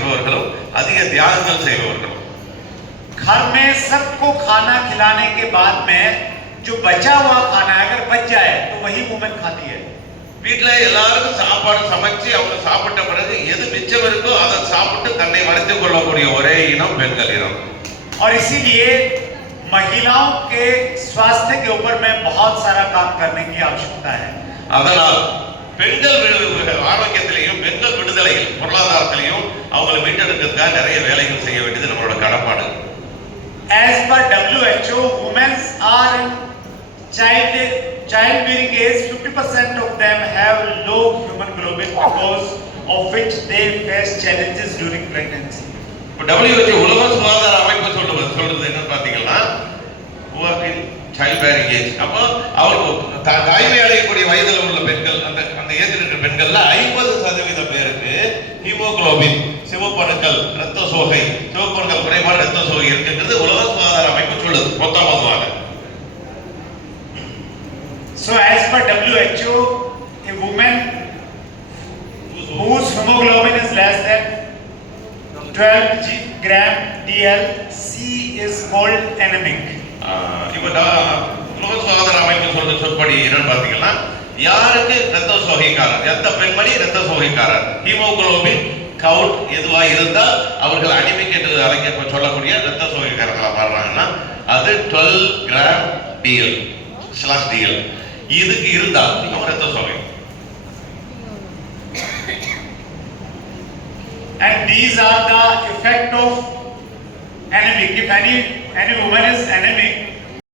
செய்பவர்களும் அதிக தியாகங்கள் செய்பவர்களும். घर में सबको खाना खिलाने के बाद में जो बचा हुआ खाना है अगर बच जाए तो वही वुमेन खाती है. வீட்டுல எல்லாருக்கும் சாப்பாடு சமைச்சு அவங்க சாப்பிட்ட பிறகு எது மிச்சம் இருக்கோ அதை சாப்பிட்டு தன்னை வளர்த்துக் கொள்ளக்கூடிய ஒரே இனம் பெண்கள் இனம். और इसीलिए महिलाओं के स्वास्थ्य के ऊपर में बहुत सारा काम करने की आवश्यकता है. அதனால் பெண்கள் ஆரோக்கியத்திலையும் பெண்கள் விடுதலையில் பொருளாதாரத்திலையும் அவங்களை மீட்டெடுக்கிறதுக்காக நிறைய வேலைகள் செய்ய வேண்டியது நம்மளோட கடப்பாடு. As per WHO, women are in childbearing age. 50% of them have low human globin because of which they face challenges during pregnancy. WHO உலக சுகாதார அமைப்பு சொல்றது என்ன பாத்தீங்கன்னா சைல்ட் பேரிங் ஏஜ். அப்போ அவருக்கு தாய்மை அடையக்கூடிய வயதில் உள்ள பெண்கள் அந்த ஏஜில் இருக்கிற பெண்கள்ல 50% பேருக்கு ஹீமோகுளோபின் சிவப்பணுக்கள் இரத்த சோகை சிவப்பணுக்கள் குறைபாடு இரத்த சோகை இருக்குங்கிறது உலக சுகாதார அமைப்பு சொல்லுது மொத்தமாக. So as per WHO, a woman whose hemoglobin is less than 12 gram DL, she is called anemic. இப்போ உலக சுகாதார அமைப்பு சொற்படி என்னன்னு பார்த்தீங்கன்னா யாருக்கு இரத்த சோகைக்காரர் எந்த பெண்மணி இரத்த சோகைக்காரர் ஹீமோகுளோபின் கவுண்ட் எதுவா இருந்தால் அவர்கள் அனிமிக் என்று அழைக்க சொல்லக்கூடிய இரத்த சோகைக்காரர்களாக மாறுறாங்கன்னா அது 12 கிராம் டிஎல் /DL இதுக்கு இருந்தால் அவங்க இரத்த சோகை. And these are the effect of anemic. If any woman is anemic,